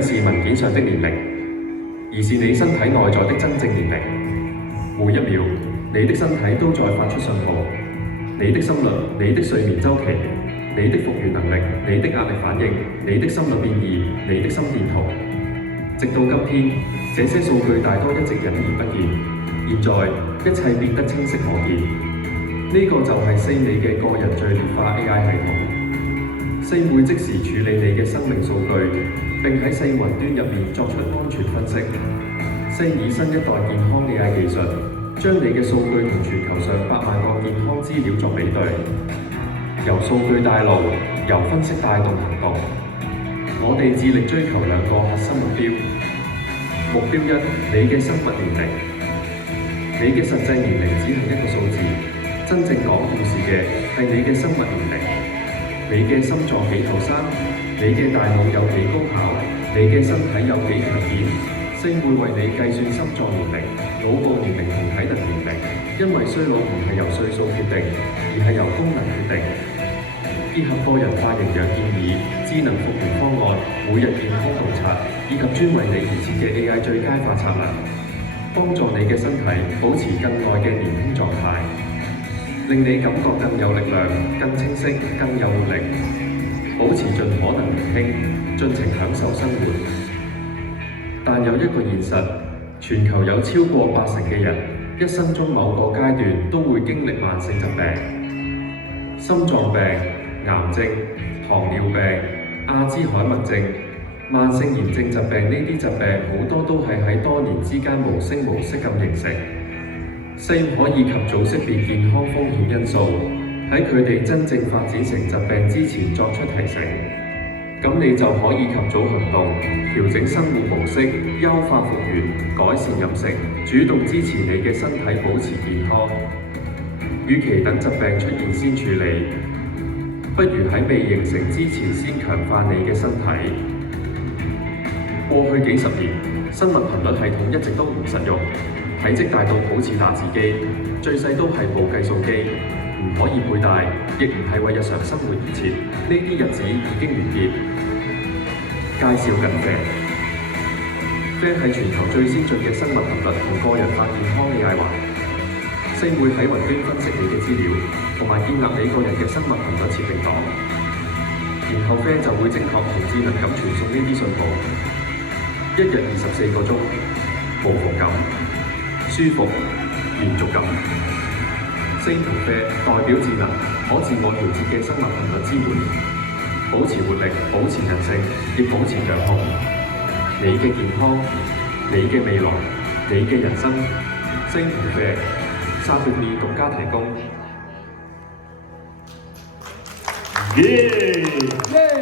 是文件上的年齡，而是你身體內在的真正年齡。每一秒，你的身體都在發出信號，你的心率、你的睡眠週期、你的復原能力、你的壓力反應、你的心率變異、你的心電圖。直到今天，這些數據大多一直隱而不見，現在一切變得清晰可見。呢個就係4美嘅個人序列化 AI 系統。4會即時處理你嘅生命數據，並喺4雲端入面作出安全分析。4以新一代健康 AI 技術，將你嘅數據同全球上8萬個健康資料作比對，由數據帶路，由分析帶動行動。我哋致力追求2個核心目標。目標1，你嘅生物年齡。你嘅實際年齡只係一個數字，真正講故事嘅係你嘅生物年齡。你嘅心臟幾後生，你嘅大腦有幾高效，你嘅身體有幾強健。4會為你計算心臟年齡、腦部年齡同體能年齡，因為衰老唔係由歲數決定，而係由功能決定。結合個人化營養建議、智能復原方案、每日健康洞察，以及專為你而設嘅 AI 最佳化策略，幫助你嘅身體保持更耐嘅年輕狀態，令你感覺更有力量、更清晰、更有活力，保持盡可能年輕，盡情享受生活。但有一個現實，全球有超過80%嘅人，一生中某個階段都會經歷慢性疾病，心臟病、癌症、糖尿病、阿茲海默症、慢性炎症疾病，呢啲疾病好多都係喺多年之間無聲無息咁形成。4可以及早識別健康風險因素，喺佢哋真正發展成疾病之前作出提醒。咁你就可以及早行動，調整生活模式，優化復原，改善飲食，主動支持你嘅身體保持健康。與其等疾病出現先處理，不如喺未形成之前先強化你嘅身體。過去幾十年，生物頻率系統一直都唔實用，體積大到好似打字機，最細都係部計數機，唔可以佩戴，亦唔係為日常生活而設。呢啲日子已經完結。介紹緊FAIR係全球最先進嘅生物頻率同個人化健康 AI 環。4會喺雲端分析你嘅資料，同埋建立你個人嘅生物頻率設定檔，然後FAIR就會正確同智能咁傳送呢啲信號。1日24個鐘，無縫感、舒服、連續感。4同FAIR代表智能，可自我調節嘅生物頻率支援，保持活力，保持人性，亦保持掌控。你嘅健康，你嘅未來，你嘅人生。4同FAIR，沙特面獨家提供。耶！